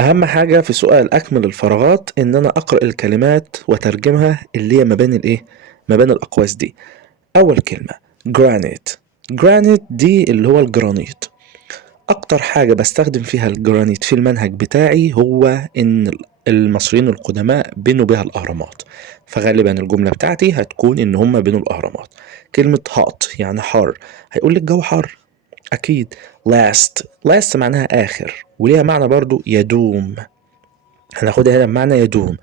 اهم حاجة في سؤال اكمل الفراغات ان انا اقرأ الكلمات وترجمها اللي هي ما بين الايه، ما بين الاقواس دي. اول كلمة granite. granite دي اللي هو الجرانيت. اكتر حاجة بستخدم فيها الجرانيت في المنهج بتاعي هو ان المصريين القدماء بنوا بها الاهرامات، فغالبا الجملة بتاعتي هتكون ان هم بنوا الاهرامات. كلمة hot يعني حار، هيقول لك الجو حار اكيد. last معناها اخر، وليها معنى برضو يدوم، هناخدها هنا بمعنى يدوم.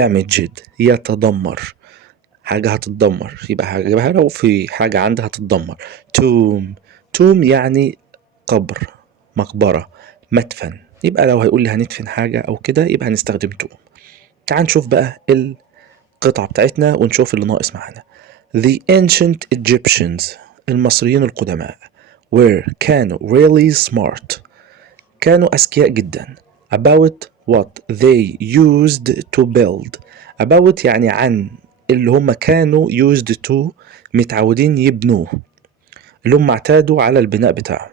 damaged يتدمر، حاجة هتتدمر، يبقى حاجة لو في حاجة عندها هتتدمر. tomb يعني قبر، مقبرة، مدفن. يبقى لو هيقول لي هندفن حاجة أو كده يبقى هنستخدم tomb. تعال نشوف بقى القطعة بتاعتنا ونشوف اللي ناقص معانا. The ancient Egyptians المصريين القدماء كانوا really smart، كانوا أذكياء جدا. about what they used to build. about يعني عن اللي هم كانوا used to متعودين يبنوه، اللي هم اعتادوا على البناء بتاعه.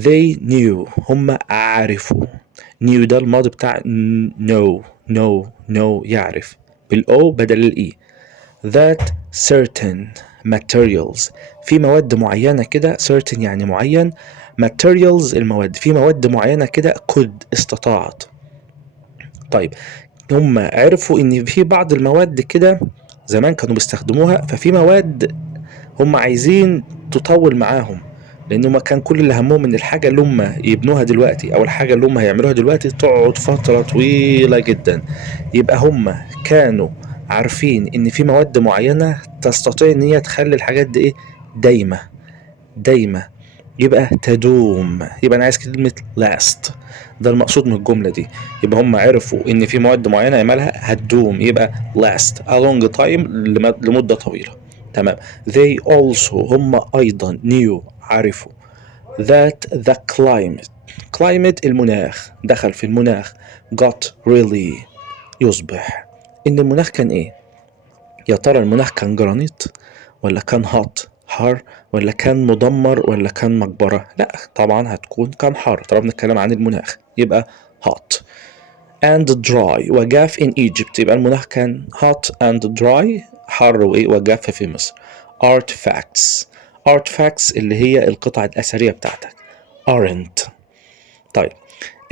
they knew هم عرفوا. knew ده الماضي بتاع know يعرف بالأو بدل الإي. that certain materials في مواد معينة كده، certain يعني معين، materials المواد، في مواد معينة كده could استطاعت. طيب هم عرفوا ان في بعض المواد كده زمان كانوا بيستخدموها، ففي مواد هم عايزين تطول معاهم، لان هم كان كل اللي همهم ان الحاجة اللي هم يبنوها دلوقتي او الحاجة اللي هم هيعملوها دلوقتي تقعد فترة طويلة جدا. يبقى هم كانوا عارفين ان في مواد معينة تستطيع ان هي تخلي الحاجات دي ايه، دايمة. دايمة يبقى تدوم. يبقى انا عايز كلمة last، ده المقصود من الجملة دي. يبقى هم عرفوا ان في مواد معينة يعملها هتدوم، يبقى last a long time لمدة طويلة. تمام. they also هم ايضا knew عرفوا that the climate المناخ، دخل في المناخ got really يصبح. ان المناخ كان ايه؟ يا ترى المناخ كان جرانيت، ولا كان هات حار، ولا كان مدمر، ولا كان مقبرة؟ لا طبعا هتكون كان حار طالما بنتكلم عن المناخ، يبقى hot and dry وجاف in Egypt. يبقى المناخ كان hot and dry، حر وايه وجاف في مصر. artifacts اللي هي القطع الأثرية بتاعتك. aren't. طيب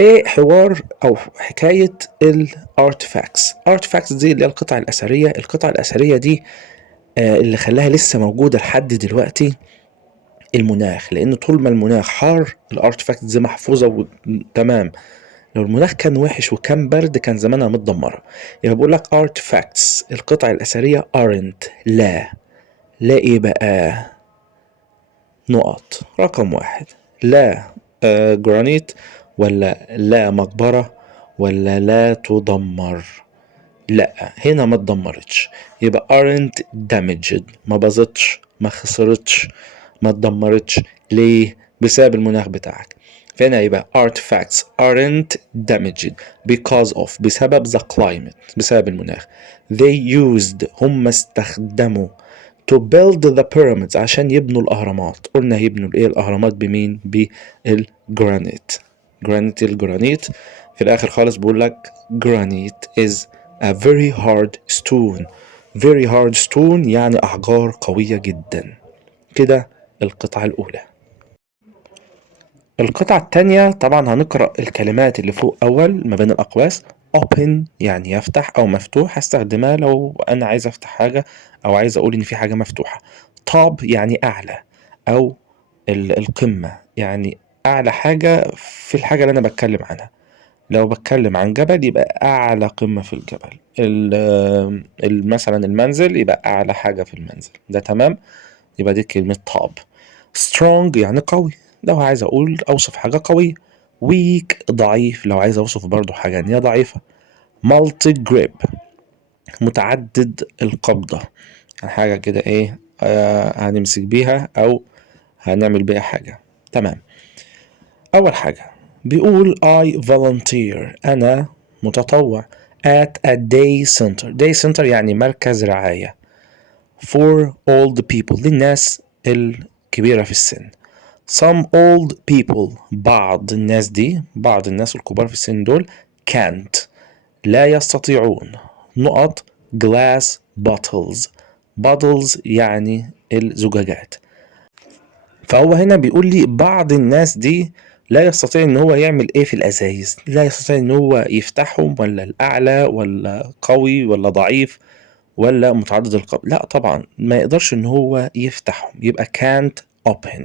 ايه حوار او حكاية artifacts دي اللي هي القطع الأثرية. القطع الأثرية دي اللي خلاها لسه موجودة لحد دلوقتي المناخ، لأن طول ما المناخ حار الارتفاكت دي محفوظة تمام. لو المناخ كان وحش وكان برد كان زمانها متدمرة. يبقى بقول لك artifacts القطع الأثرية aren't لا. لا ايه بقى؟ نقط. رقم واحد لا جرانيت، ولا لا مقبرة، ولا لا تدمر. لا هنا ما اتدمرتش، يبقى aren't damaged ما باظتش ما خسرتش ما اتدمرتش. ليه؟ بسبب المناخ بتاعك. فهنا يبقى artifacts aren't damaged because of بسبب the climate بسبب المناخ. they used هم استخدموا to build the pyramids عشان يبنوا الأهرامات. قلنا يبنوا الايه الأهرامات بمين؟ بالجرانيت. الجرانيت في الآخر خالص بقول لك granite is a very hard stone. very hard stone يعني أحجار قوية جدا. كده القطعة الأولى. القطعة التانية طبعا هنقرأ الكلمات اللي فوق أول ما بين الأقواس. open يعني يفتح أو مفتوح، هستخدمها لو أنا عايز أفتح حاجة أو عايز أقول إن في حاجة مفتوحة. top يعني أعلى أو القمة، يعني أعلى حاجة في الحاجة اللي أنا بتكلم عنها. لو بتكلم عن جبل يبقى أعلى قمة في الجبل. مثلا المنزل يبقى أعلى حاجة في المنزل ده. تمام. يبقى دي كلمة top. strong يعني قوي، لو عايز أقول أوصف حاجة قوية. weak ضعيف، لو عايز أوصف برضو حاجة إن هي ضعيفة. multi grip متعدد القبضة، حاجة كده إيه هنمسك بيها أو هنعمل بيها حاجة. تمام. أول حاجة بيقول I volunteer أنا متطوع at a day center. day center يعني مركز رعاية for old people للناس الكبيرة في السن. some old people بعض الناس الكبار في السن دول can't لا يستطيعون نقط glass bottles يعني الزجاجات. فهو هنا بيقول لي بعض الناس دي لا يستطيع ان هو يعمل ايه في الازايز، لا يستطيع ان هو يفتحهم، ولا الاعلى ولا قوي ولا ضعيف ولا متعدد القبض، لا طبعا ما يقدرش ان هو يفتحهم، يبقى can't open،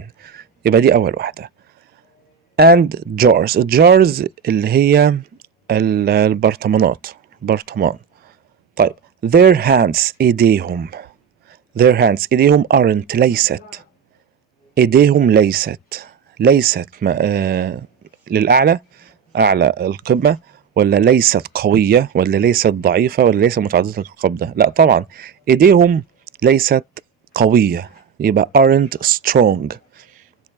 يبقى دي اول واحدة. and jars اللي هي البرطمانات، برطمان. طيب their hands ايديهم، ايديهم aren't ليست، ايديهم ليست للأعلى، أعلى القمة، ولا ليست قوية، ولا ليست ضعيفة، ولا ليست متعددة القبضة، لا طبعا ايديهم ليست قوية، يبقى aren't strong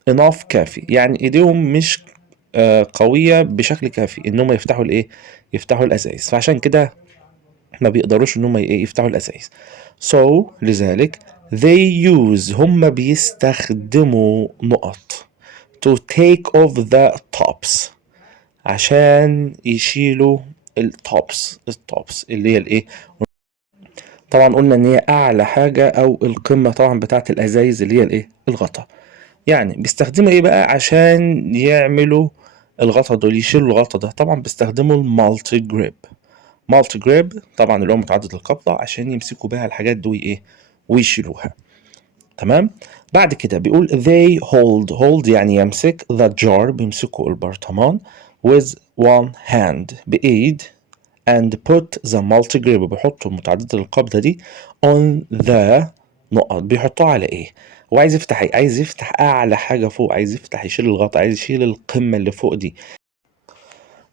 enough كافي، يعني ايديهم مش قوية بشكل كافي انهم يفتحوا الايه، يفتحوا الازايز، فعشان كده ما بيقدروش انهم يفتحوا الازايز. so لذلك they use هم بيستخدموا نقط to take off the tops عشان يشيلوا التوبس اللي هي الايه، طبعا قلنا ان هي اعلى حاجة او القمة طبعا بتاعت الازايز اللي هي الايه، الغطا. يعني بيستخدموا ايه بقى عشان يعملوا الغطا دول، يشيلوا الغطا ده؟ طبعا بيستخدموا المالتي جريب طبعا اللي هو متعدد القبضة، عشان يمسكوا بيها الحاجات دي ايه ويشيلوها. تمام. بعد كده بيقول they hold يعني يمسك، the jar بيمسكوا البرطمان with one hand بإيد، and put the multi grip بيحطوا متعددة القبضة دي on the نقط، بيحطوها على ايه؟ هو عايز يفتح ايه؟ عايز يفتح اعلى حاجة فوق، عايز يفتح يشيل الغطا، عايز يشيل القمة اللي فوق دي،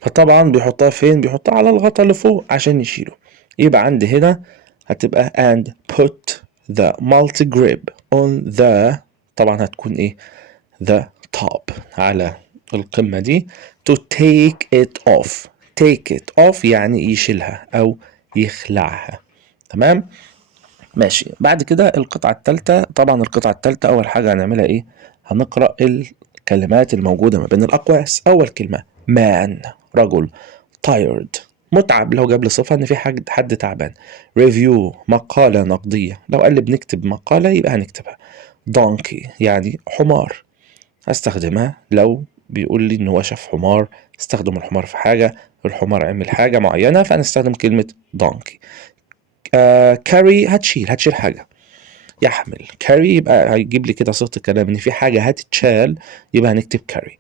فطبعا بيحطها فين؟ بيحطها على الغطا اللي فوق عشان يشيله. يبقى عندي هنا هتبقى and put the multi grip on the، طبعا هتكون ايه؟ the top على القمة دي، to take it off يعني يشيلها او يخلعها. تمام. ماشي. بعد كده القطعة الثالثة، طبعا القطعة الثالثة اول حاجة هنعملها ايه؟ هنقرأ الكلمات الموجودة ما بين الاقواس. اول كلمة man رجل، tired متعب لو جاب لي صفة ان في حد تعبان، review مقالة نقدية، لو قال لي بنكتب مقالة يبقى هنكتبها، donkey يعني حمار، هستخدمها لو بيقول لي ان هو شاف حمار، استخدم الحمار في حاجة، الحمار عمل حاجة معينة فهنستخدم كلمة donkey. carry هتشيل حاجة، يحمل carry يبقى هيجيب لي كده صيغة الكلام ان في حاجة هتتشال، يبقى هنكتب carry.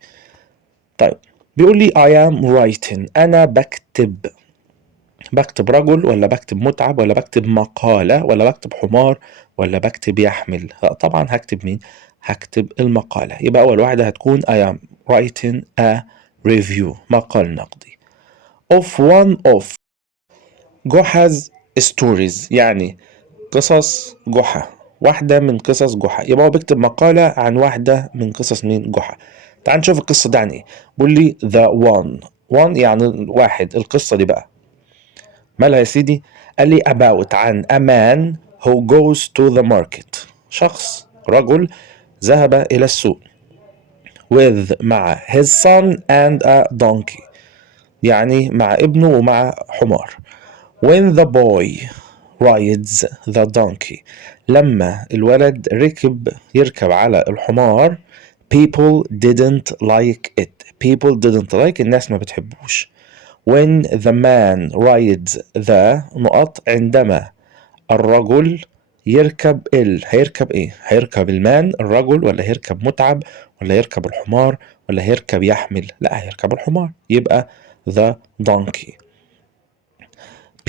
طيب بيقول لي I am writing أنا بكتب رجل، ولا بكتب متعب، ولا بكتب مقالة، ولا بكتب حمار، ولا بكتب يحمل؟ طبعا هكتب مين؟ هكتب المقالة. يبقى أول واحدة هتكون I am writing a review مقال نقدي of one of جحا's stories يعني قصص جحا، واحدة من قصص جحا، يبقى هو بيكتب مقالة عن واحدة من قصص مين؟ جحا. تعال نشوف القصة دي عن ايه. بيقول لي the one يعني واحد، القصة دي بقى مالها يا سيدي؟ قال لي about عن a man who goes to the market، شخص رجل ذهب إلى السوق with مع his son and a donkey يعني مع ابنه ومع حمار. when the boy rides the donkey لما الولد يركب على الحمار people didn't like الناس ما بتحبوش. when the man rides the نقط عندما الرجل يركب هيركب ايه؟ هيركب المان الرجل، ولا هيركب متعب، ولا هيركب الحمار، ولا هيركب يحمل؟ لا هيركب الحمار، يبقى the donkey.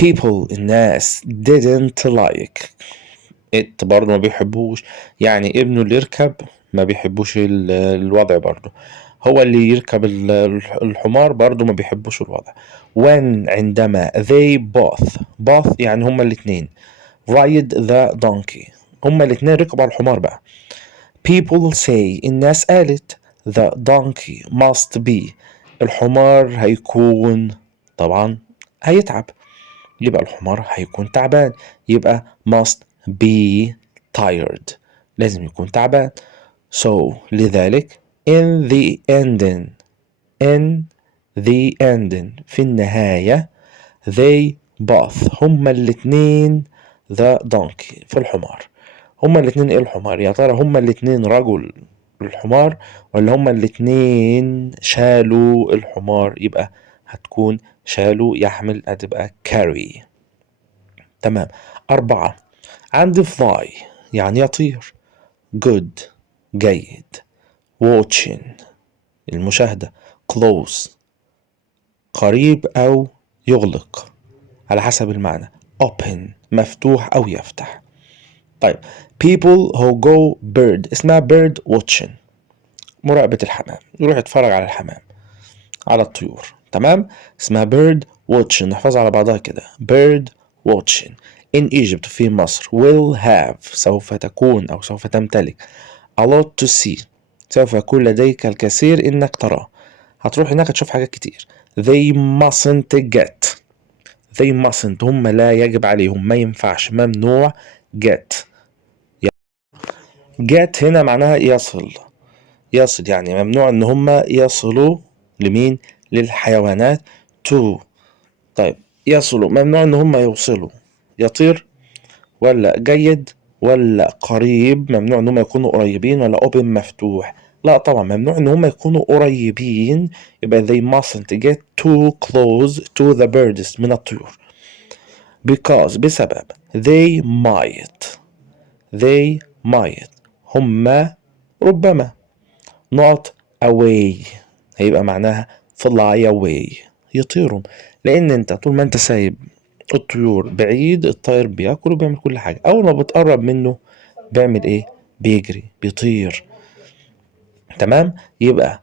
people الناس didn't like it برضه ما بيحبوش، يعني ابنه اللي يركب ما بيحبوش الوضع، برضه هو اللي يركب الحمار برضه ما بيحبوش الوضع. when عندما they both يعني هما الاتنين ride the donkey هما الاتنين ركبوا على الحمار بقى. people say الناس قالت the donkey must be الحمار هيكون طبعا هيتعب، يبقى الحمار هيكون تعبان، يبقى must be tired لازم يكون تعبان. so لذلك in the ending the ending في النهاية they both هما الاتنين the donkey في الحمار. هما الاتنين ايه الحمار؟ يا ترى هما الاتنين رجل الحمار ولا هما الاتنين شالوا الحمار؟ يبقى هتكون شالوا يحمل هتبقى carry. تمام. 4 عندي fly يعني يطير good جيد watching المشاهدة close قريب أو يغلق على حسب المعنى open مفتوح أو يفتح. طيب people who go bird اسمها bird watching مراقبة الحمام يروح يتفرج على الحمام على الطيور. تمام اسمها bird watching نحفظها على بعضها كده bird watching. in Egypt في مصر will have سوف تكون أو سوف تمتلك a lot to see سوف يكون لديك الكثير إنك تراه. هتروح هناك تشوف حاجات كتير. they mustn't هم لا يجب عليهم ما ينفعش ممنوع get هنا معناها يصل يعني ممنوع ان هم يصلوا لمين؟ للحيوانات to. طيب يصلوا ممنوع ان هم يوصلوا يطير ولا جيد ولا قريب؟ ممنوع ان هم يكونوا قريبين ولا open مفتوح؟ لا طبعا ممنوع ان هم يكونوا قريبين يبقى they mustn't get too close to the birds من الطيور because بسبب they might هم ربما not away هيبقى معناها fly away يطيروا. لان انت طول ما انت سايب الطيور بعيد الطير بياكل وبيعمل كل حاجة اول ما بتقرب منه بيعمل ايه؟ بيجري بيطير. تمام يبقى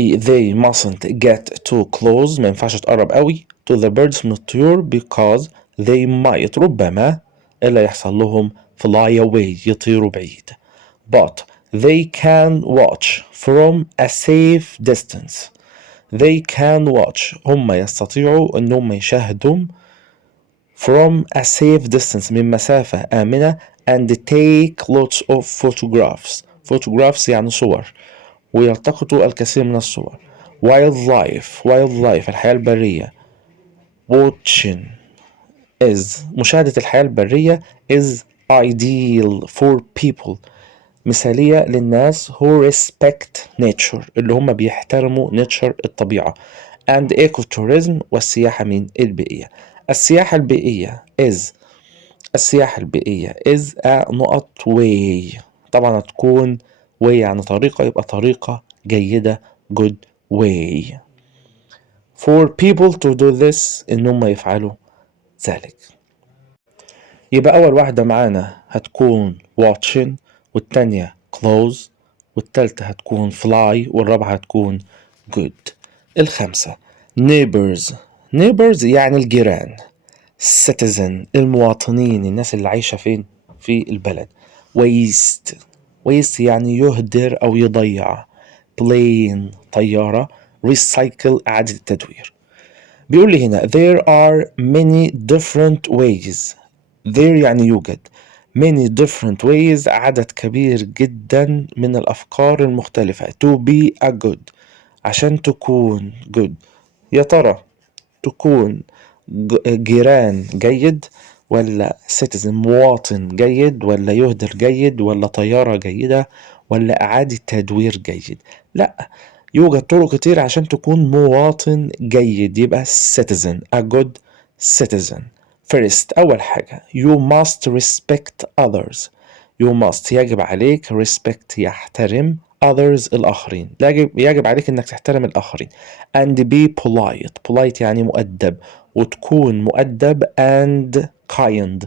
they mustn't get too close ما ينفعش تقرب قوي to the birds من الطيور because they might ربما اللي يحصل لهم fly away يطيروا بعيد. but they can watch from a safe distance they can watch هم يستطيعوا انهم يشاهدوا from a safe distance من مسافة آمنة and take lots of photographs يعني صور ويلتقطوا الكثير من الصور. wildlife الحياة البرية watching مشاهدة الحياة البرية is ideal for people مثالية للناس who respect nature اللي هم بيحترموا nature الطبيعة and ecotourism والسياحة من البيئية. السياحة البيئية is a نقط way طبعا هتكون way يعني طريقة يبقى طريقة جيدة good way for people to do this إنهم يفعلوا ذلك. يبقى أول واحدة معانا هتكون watching والتانية close والتالتة هتكون fly والرابعة هتكون good. الخامسة neighbors يعني الجيران citizen المواطنين الناس اللي عايشة فين؟ في البلد. waste يعني يهدر أو يضيع. plane طيارة. recycle إعادة التدوير. بيقول لي هنا there are many different ways there يعني يوجد many different ways عدد كبير جدا من الأفكار المختلفة to be a good عشان تكون good. يا ترى تكون جيران جيد ولا citizen مواطن جيد ولا يهدر جيد ولا طيارة جيدة ولا إعادة تدوير جيد؟ لا يوجد طرق كتير عشان تكون مواطن جيد يبقى citizen a good citizen. first أول حاجة you must respect others يجب عليك respect يحترم others الآخرين يجب عليك إنك تحترم الآخرين and be polite يعني مؤدب وتكون مؤدب and kind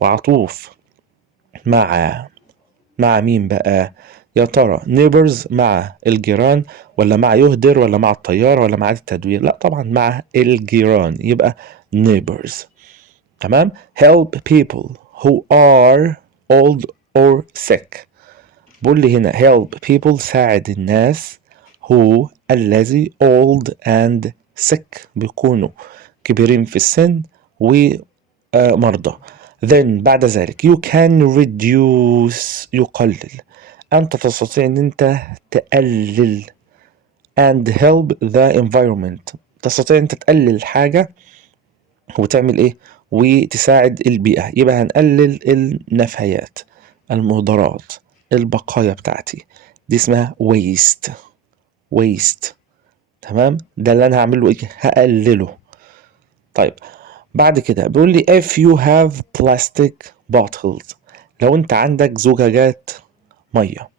وعطوف مع مين بقى؟ يا ترى neighbors مع الجيران ولا مع يهدر ولا مع الطيار ولا مع التدوير؟ لا طبعا مع الجيران يبقى neighbors. تمام. help people who are old or sick بقول لي هنا help people ساعد الناس who الذي old and sick بيكونوا كبيرين في السن ومرضى. then بعد ذلك you can reduce يقلل أنت تستطيع أن أنت تقلل and help the environment. تستطيع انت تقلل حاجة وتعمل ايه وتساعد البيئة. يبقى هنقلل النفايات، المهدرات، البقايا بتاعتي، دي اسمها waste. تمام، ده اللي انا هعمله ايه، هقلله. طيب بعد كده بيقول لي if you have plastic bottles، لو انت عندك زجاجات مية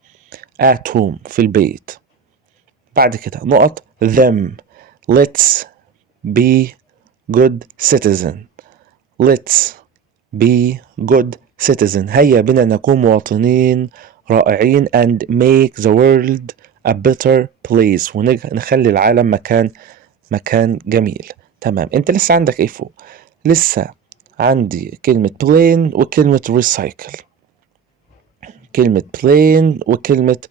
at home في البيت. بعد كده نقط them let's be good citizen. let's be good citizen، هيا بنا نكون مواطنين رائعين and make the world a better place، ونخلي العالم مكان جميل. تمام، انت لسه عندك ايه فوق؟ لسه عندي كلمة plain وكلمة recycle، كلمة plain وكلمة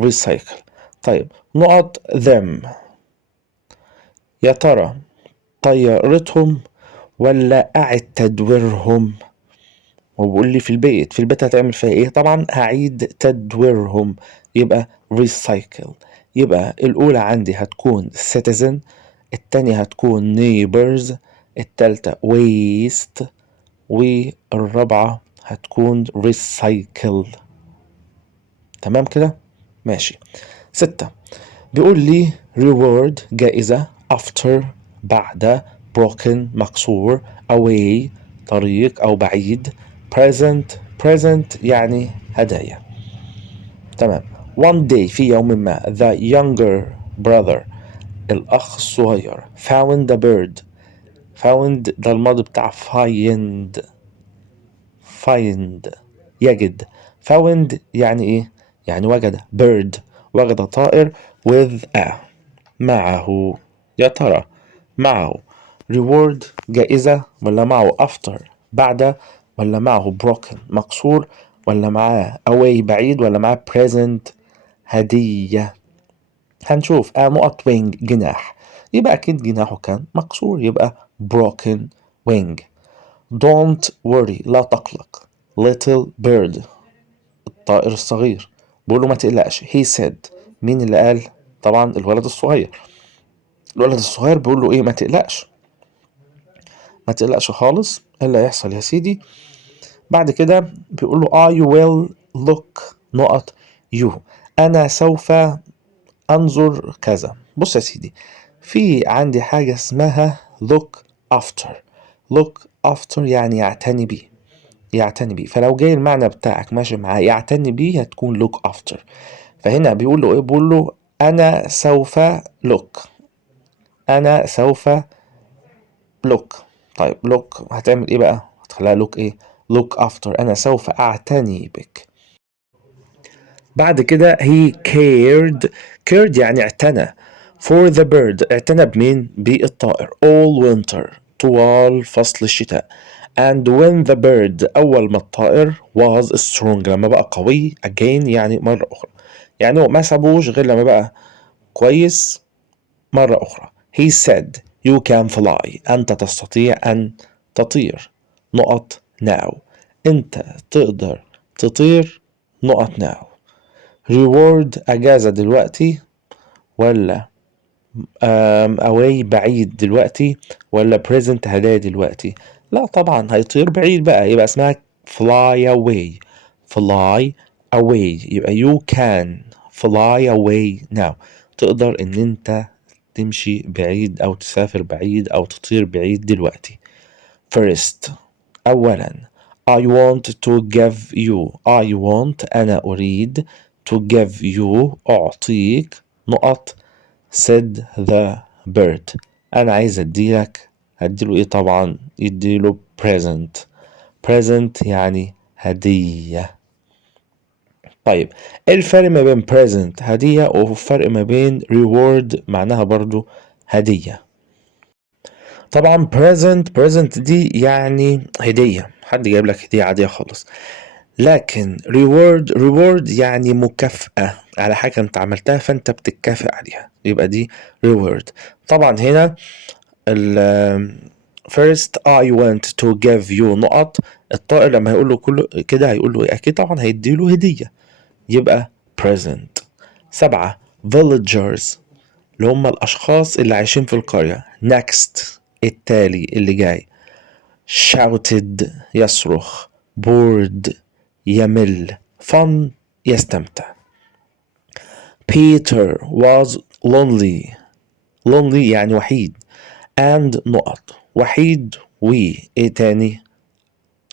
recycle. طيب نقط them، يا ترى طيرتهم ولا أعد تدويرهم؟ وبقول لي في البيت هتعمل فيها ايه؟ طبعا هعيد تدويرهم، يبقى recycle. يبقى الأولى عندي هتكون citizen، التانية هتكون neighbors، التالتة waste، والرابعة هتكون recycle. تمام كده؟ ماشي. 6 بيقول لي reward جائزة after بعد broken مكسور away طريق أو بعيد present يعني هدايا. تمام. one day في يوم ما the younger brother الأخ الصغير found a bird. found ده الماضي بتاع find يجد. found يعني ايه؟ يعني وجد bird، وجد طائر with a معه. يا ترى معه reward جائزة ولا معه after بعد ولا معه broken مكسور ولا معاه away بعيد ولا معاه present هدية؟ هنشوف نقط wing جناح، يبقى أكيد جناحه كان مكسور، يبقى broken wing. don't worry لا تقلق. little bird الطائر الصغير بيقول له ما تقلقش. he said مين اللي قال؟ طبعا الولد الصغير. الولد الصغير بيقول له ايه؟ ما تقلقش، ما تقلقش خالص. ايه اللي هيحصل يا سيدي؟ بعد كده بيقول له I will look نقط you، انا سوف انظر كذا. بص يا سيدي، في عندي حاجة اسمها look after. look after يعني يعتني بيه، يعتني بيه. فلو جاي المعنى بتاعك ماشي معاه يعتني بيه هتكون look after. فهنا بيقول له ايه؟ بيقول له انا سوف look، انا سوف look. طيب look هتعمل ايه بقى؟ هتخليها look ايه؟ look after، انا سوف اعتني بك. بعد كده he cared يعني اعتنى for the bird، اعتنى بمين؟ بالطائر all winter طوال فصل الشتاء. and when the bird أول ما الطائر was strong لما بقى قوي again يعني مرة أخرى، يعني هو ما سابوش غير لما بقى كويس مرة أخرى. he said you can fly أنت تستطيع أن تطير نقط now، أنت تقدر تطير نقط now. reward أجازة دلوقتي ولا away بعيد دلوقتي ولا present هدايا دلوقتي؟ لا طبعا هيطير بعيد بقى، يبقى اسمها fly away. fly away يبقى you can fly away now، تقدر ان انت تمشي بعيد او تسافر بعيد او تطير بعيد دلوقتي. first اولا I want to give you، I want أنا أريد to give you أعطيك نقط said the bird، أنا عايز أديلك. هديله إيه؟ طبعا يديله present يعني هدية. طيب إيه الفرق ما بين present هدية والفرق ما بين reward معناها برضو هدية؟ طبعا present دي يعني هدية، حد جايب لك هدية عادية خالص. لكن reward يعني مكافأة على حاجة انت عملتها فانت بتتكافئ عليها، يبقى دي reward. طبعا هنا first I want to give you نقط، الطائر لما هيقول له كله كده هيقول له اكيد طبعا هيدي له هدية، يبقى present. 7 villagers اللي هم الأشخاص اللي عايشين في القرية. next التالي اللي جاي. shouted يصرخ. bored يمل. fun يستمتع. Peter was lonely. lonely يعني وحيد. and نقط وحيد و ايه تاني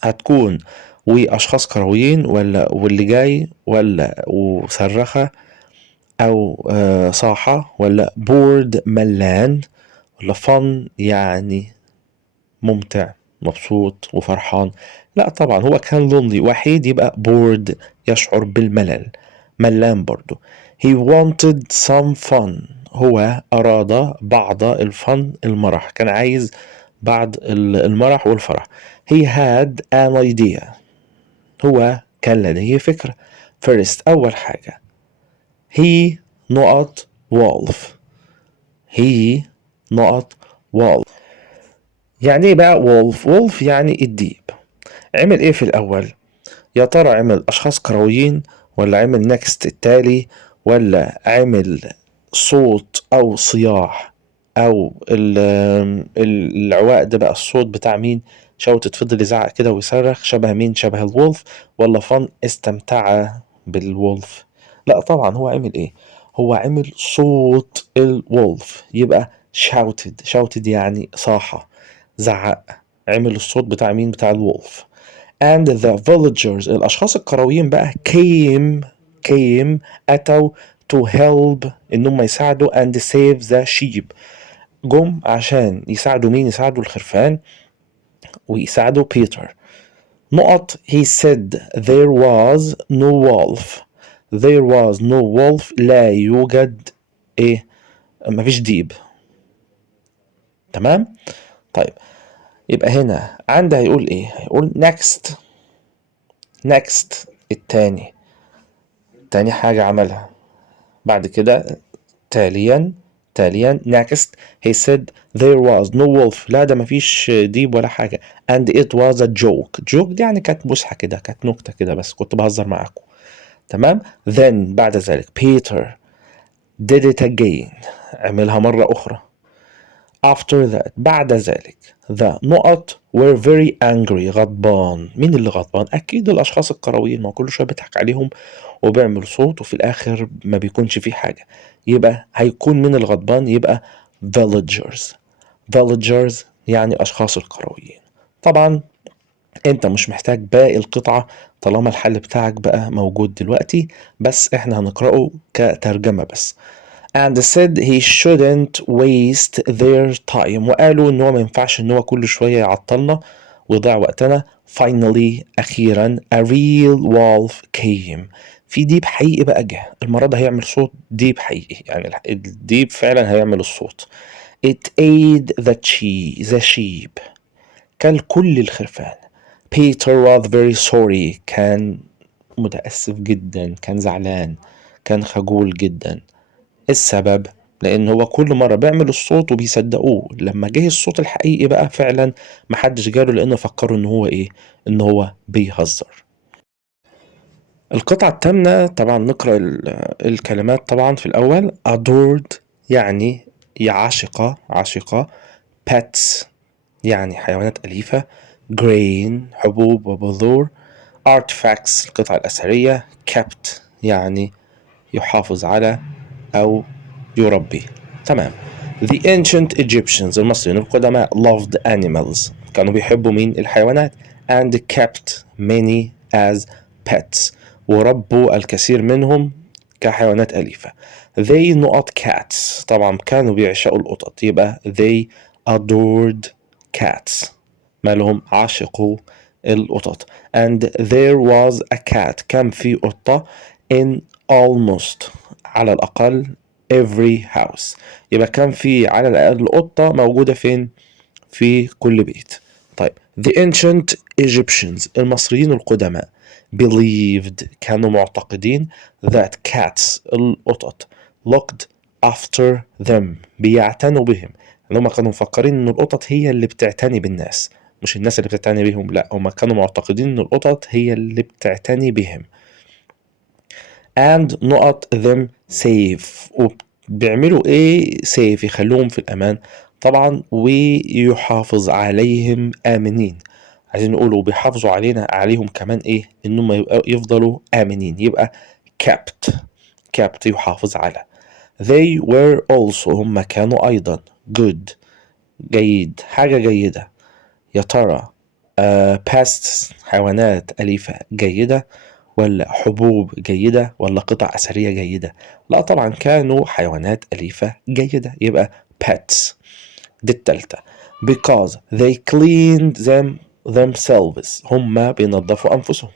هتكون واشخاص كرويين ولا واللي جاي ولا وصرخة او صاحة ولا bored ملان ولا fun يعني ممتع مبسوط وفرحان. لا طبعا هو كان lonely وحيد يبقى bored يشعر بالملل. ملان برضو. he wanted some fun هو أراد بعض الفن المرح كان عايز بعض المرح والفرح. he had an idea هو كان لديه فكرة. first أول حاجة he نقط wolf he نقط wolf يعني ايه بقى wolf wolf يعني الديب. عمل ايه في الأول يا ترى عمل أشخاص كرويين ولا عمل next التالي ولا عمل صوت أو صياح أو العواء ده بقى الصوت بتاع مين شوتت فضل يزعق كده ويصرخ شبه مين شبه الولف ولا فن استمتع بالولف. لا طبعا هو عمل ايه هو عمل صوت الولف يبقى shouted يعني صاح زعق عمل الصوت بتاع مين بتاع الولف. and the villagers الأشخاص القرويين بقى came أتوا to help إنهم يساعدوا and save the sheep جم عشان يساعدوا مين يساعدوا الخرفان ويساعدوا بيتر. نقط he said there was no wolf there was no wolf لا يوجد ايه مفيش ديب. تمام طيب يبقى هنا عنده هيقول ايه هيقول next التاني تاني حاجة عملها بعد كده تاليا next he said there was no wolf لا ده مفيش ديب ولا حاجة and it was a joke دي يعني كانت بسحة كده كانت نكتة كده بس كنت بهزر معاكم. تمام then بعد ذلك Peter did it again عملها مرة أخرى. after that بعد ذلك the نقط were very angry غضبان. مين اللي غضبان أكيد الأشخاص الكرويين ما كل شوية بيضحك عليهم وبيعمل صوت وفي الآخر ما بيكونش فيه حاجة يبقى هيكون من الغضبان يبقى villagers يعني أشخاص الكرويين. طبعا انت مش محتاج باقي القطعة طالما الحل بتاعك بقى موجود دلوقتي بس احنا هنقرأه كترجمة بس. and said he shouldn't waste their time وقالوا ان هو ما ينفعش ان هو كل شوية يعطلنا ويضيع وقتنا. finally اخيرا a real wolf came في ديب حقيقي بقى جه المرة ده هيعمل صوت ديب حقيقي يعني الديب فعلا هيعمل الصوت. it ate the sheep كل الخرفان. Peter was very sorry كان متأسف جدا كان زعلان كان خجول جدا. السبب لان هو كل مرة بيعمل الصوت وبيصدقوه لما جه الصوت الحقيقي بقى فعلا محدش جاله لانه فكروا ان هو ايه ان هو بيهزر. القطعة الثامنة طبعا نقرأ الكلمات طبعا في الاول. adored يعني عاشقة. pets يعني حيوانات أليفة. grain حبوب وبذور. artifacts القطع الأثرية. kept يعني يحافظ على أو يربي. تمام. The ancient Egyptians المصريين القدماء loved animals كانوا بيحبوا مين الحيوانات and kept many as pets وربوا الكثير منهم كحيوانات أليفة. they not cats طبعا كانوا بيعشقوا القطط يبقى they adored cats مالهم عاشقوا القطط. and there was a cat كان في قطة in almost على الأقل every house يبقى كان في على الأقل قطة موجودة فين في كل بيت. طيب the ancient Egyptians المصريين القدماء believed كانوا معتقدين that cats القطط looked after them بيعتنوا بهم يعني هم كانوا مفكرين ان القطط هي اللي بتعتني بالناس مش الناس اللي بتعتني بيهم لا هم كانوا معتقدين ان القطط هي اللي بتعتني بهم. and not them safe بيعملوا ايه؟ safe، يخلوهم في الامان طبعا، ويحافظ عليهم امنين. عايزين نقولوا بيحافظوا عليهم كمان ايه؟ انهم يفضلوا امنين، يبقى kept يحافظ على. they were also هم كانوا ايضا good جيد، حاجة جيدة. يا ترى pests حيوانات أليفة جيدة، ولا حبوب جيدة، ولا قطع أثرية جيدة؟ لا طبعا كانوا حيوانات أليفة جيدة، يبقى pets. دي التالتة. because they cleaned themselves هم بينظفوا أنفسهم.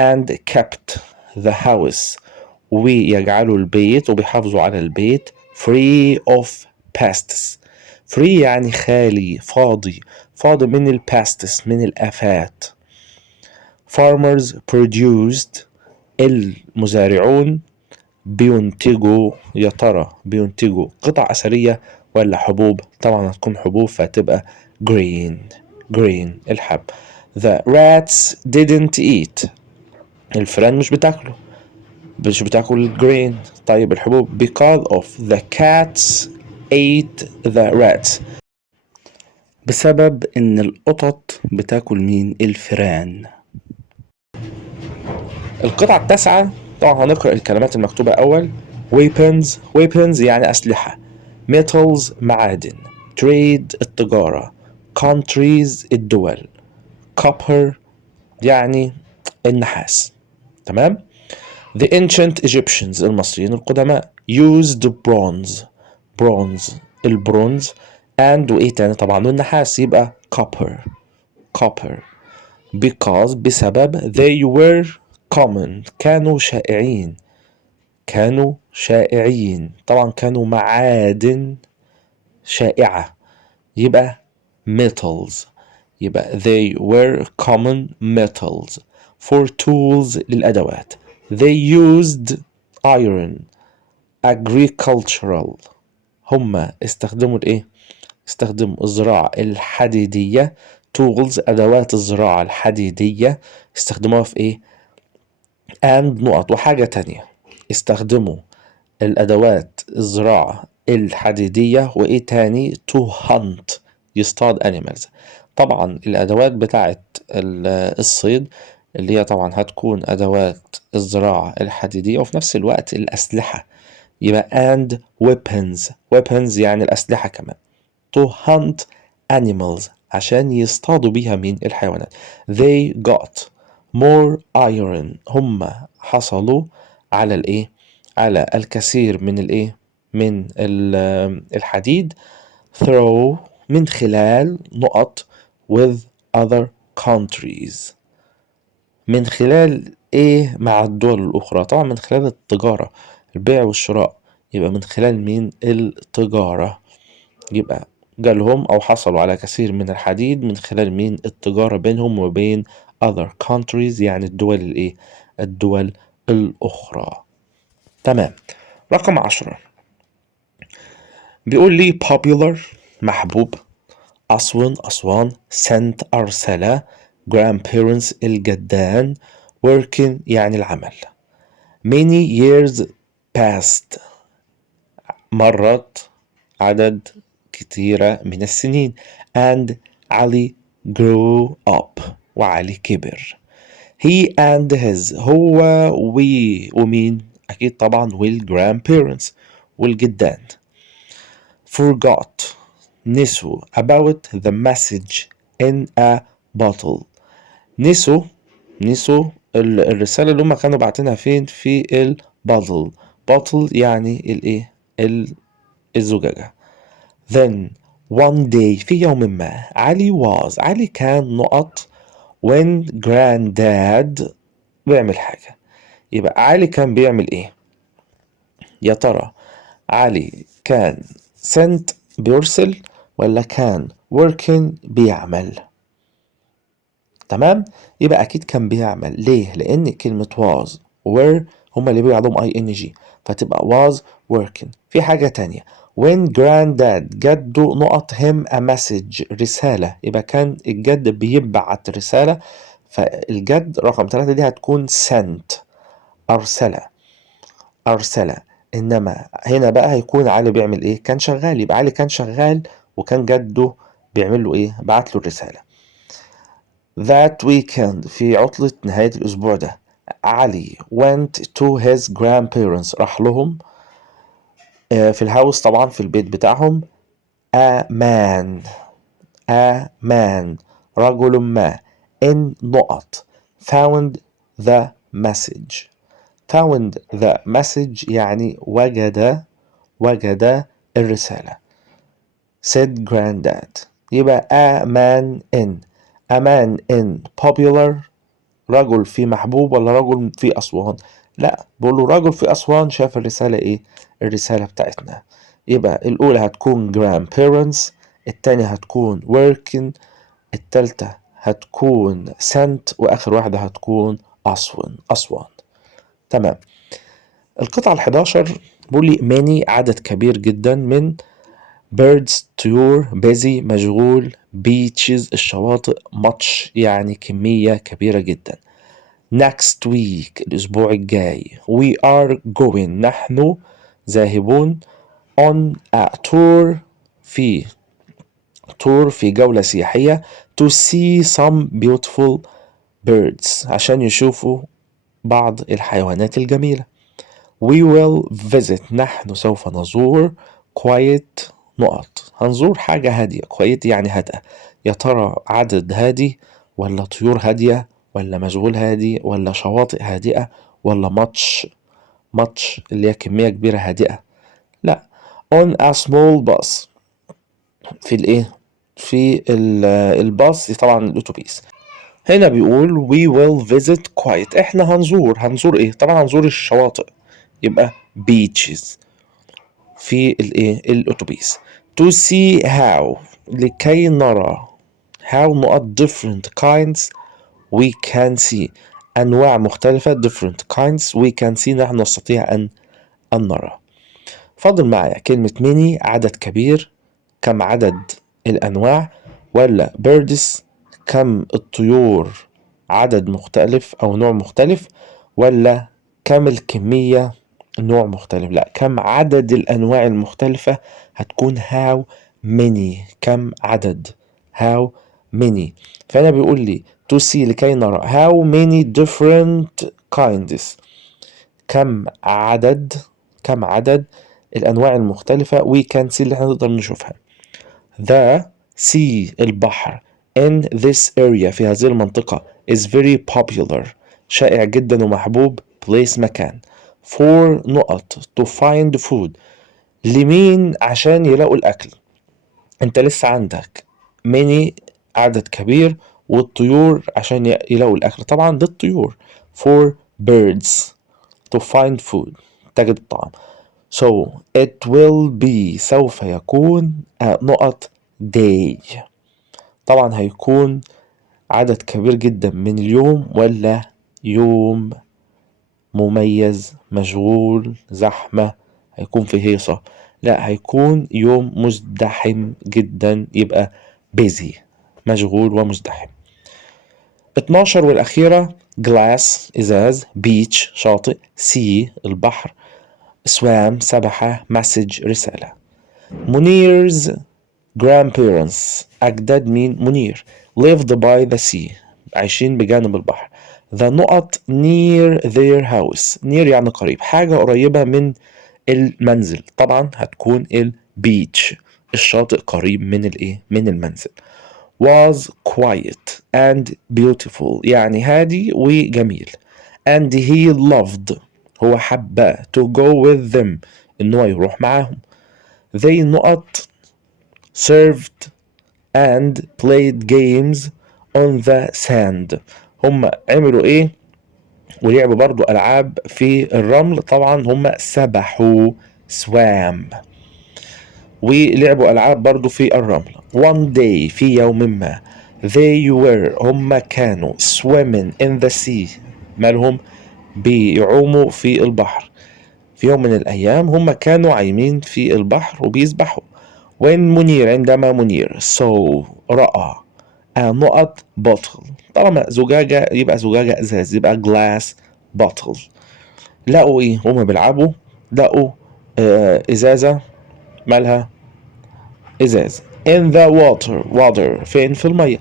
and kept the house ويجعلوا البيت وبيحافظوا على البيت free of pests. free يعني خالي، فاضي من الباستس، من الآفات. farmers produced المزارعون بينتجوا، يا ترى بينتجوا قطع أثرية ولا حبوب؟ طبعا هتكون حبوب، فتبقى green الحب. the rats didn't eat الفئران مش بتاكل الجرين. طيب الحبوب because of the cats ate the rats بسبب ان القطط بتاكل مين؟ الفئران. القطعة التاسعة طبعا هنقرأ الكلمات المكتوبة أول. weapons يعني أسلحة. metals معادن. trade التجارة. countries الدول. copper يعني النحاس. تمام. The ancient Egyptians المصريين القدماء used bronze البرونز and وإيه تاني طبعا والنحاس، يبقى copper because بسبب they were common كانوا شائعين طبعا، كانوا معادن شائعة، يبقى metals. يبقى they were common metals. for tools للأدوات they used iron. agricultural هم استخدموا الايه؟ استخدموا الزراعة الحديدية. tools أدوات الزراعة الحديدية استخدموها في ايه؟ and نقط وحاجة تانية، استخدموا الأدوات الزراعة الحديدية وإيه تاني؟ to hunt يصطاد animals. طبعا الأدوات بتاعت الصيد اللي هي طبعا هتكون أدوات الزراعة الحديدية، وفي نفس الوقت الأسلحة، يبقى and weapons يعني الأسلحة كمان. to hunt animals عشان يصطادوا بيها مين؟ الحيوانات. they got more iron هم حصلوا على الايه؟ على الكثير من الايه؟ من الحديد through من خلال نقط with other countries. من خلال ايه مع الدول الاخرى؟ طبعا من خلال التجارة، البيع والشراء، يبقى من خلال مين؟ التجارة. يبقى جالهم او حصلوا على كثير من الحديد من خلال مين؟ التجارة بينهم وبين other countries يعني الدول الايه؟ الدول الاخرى. تمام. رقم 10 بيقول لي popular محبوب. أسوان sent أرسلة. grandparents الجدان. working يعني العمل. many years passed مرت عدد كتيرة من السنين. and علي grew up وعلي كبر. he and his هو ومين؟ أكيد طبعا grandparents والجدان. forgot نسوا about the message in a bottle. نسوا الرسالة اللي هم كانوا باعتينها فين؟ في البottle. bottle يعني الايه؟ الزجاجة. then one day في يوم ما علي كان نقط when granddad بيعمل حاجة. يبقى علي كان بيعمل ايه؟ يا ترى علي كان sent بيرسل ولا كان working بيعمل؟ تمام. يبقى اكيد كان بيعمل. ليه؟ لان كلمة was were هما اللي بيبقى عندهم ing، فتبقى was working. في حاجة تانية when granddad جده نقط him a message رسالة، يبقى كان الجد بيبعت رسالة، فالجد رقم 3 دي هتكون sent أرسلة. إنما هنا بقى هيكون علي بيعمل إيه؟ كان شغال، يبقى علي كان شغال وكان جده بيعمل له إيه؟ بعت له الرسالة. That weekend في عطلة نهاية الأسبوع ده علي went to his grandparents راح لهم في الهاوس طبعا في البيت بتاعهم. a man رجل ما in نقط found the message يعني وجد الرسالة. said granddad. يبقى a man in popular رجل في محبوب ولا رجل في أسوان؟ لا، بقول له رجل في أسوان شاف الرسالة إيه؟ الرسالة بتاعتنا. يبقى الأولى هتكون grandparents، التانية هتكون working، التالتة هتكون sent، وآخر واحدة هتكون أسوان. تمام. القطعة ال11 بيقول لي many عدد كبير جدا من birds طيور busy مشغول beaches الشواطئ much يعني كمية كبيرة جدا. next week الأسبوع الجاي we are going نحن ذاهبون on a tour في جولة سياحية to see some beautiful birds عشان يشوفوا بعض الحيوانات الجميلة. we will visit نحن سوف نزور quiet نقط هنزور حاجة هادية. quiet يعني هادئة. يا ترى عدد هادي ولا طيور هادية ولا مشغول هادي ولا شواطئ هادئة ولا ماتش اللي هي كمية كبيرة هادئة؟ لا، on a small bus في الايه في الباص طبعا الاتوبيس. هنا بيقول we will visit quiet احنا هنزور ايه؟ طبعا هنزور الشواطئ يبقى beaches في الايه الاتوبيس. to see how لكي نرى how نقط different kinds we can see انواع مختلفة different kinds we can see نحن نستطيع ان نرى. فاضل معايا كلمة many عدد كبير، كم عدد الانواع، ولا birds كم الطيور عدد مختلف او نوع مختلف، ولا كم الكمية نوع مختلف؟ لا، كم عدد الانواع المختلفة هتكون how many كم عدد how many. فانا بيقول لي to see لكي نرى how many different kinds كم عدد الانواع المختلفة we can see اللي احنا نقدر نشوفها. the sea البحر in this area في هذه المنطقة is very popular شائع جدا ومحبوب place مكان for نقط to find food لمين عشان يلاقوا الأكل. انت لسه عندك many عدد كبير والطيور عشان يلاقوا الأكل طبعا للطيور for birds to find food تجد الطعام. so it will be سوف يكون نقط day طبعا هيكون عدد كبير جدا من اليوم ولا يوم مميز مشغول زحمة هيكون في هيصة؟ لا، هيكون يوم مزدحم جدا يبقى busy مشغول ومزدحم. 12 والأخيرة glass إزاز beach شاطئ sea البحر swam سبحة message رسالة. منير's grandparents أجداد مين؟ منير lived by the sea عايشين بجانب البحر. the نقط near their house near يعني قريب حاجة قريبة من المنزل طبعا هتكون البيتش الشاطئ قريب من الايه من المنزل. was quiet and beautiful يعني هادي وجميل and he loved هو حب to go with them انه يروح معاهم. they نقط served and played games on the sand هم عملوا ايه ولعبوا برضو العاب في الرمل طبعا هم سبحوا swam ولعبوا العاب برضو في الرمل. one day في يوم ما they were هم كانوا swimming in the sea مالهم بيعوموا في البحر. في يوم من الأيام هم كانوا عايمين في البحر وبيسبحوا. when منير عندما منير saw رأى نقط bottle طالما زجاجة يبقى زجاجة ازاز يبقى glass bottle. لقوا ايه هما بيلعبوا؟ لقوا إزازة مالها إزاز. in the water فين في المية.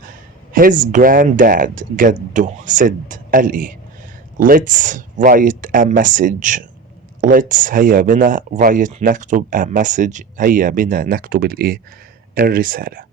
his granddad جده said قال إيه. let's write a message. let's هيا بنا write نكتب a message هيا بنا نكتب الإيه الرسالة.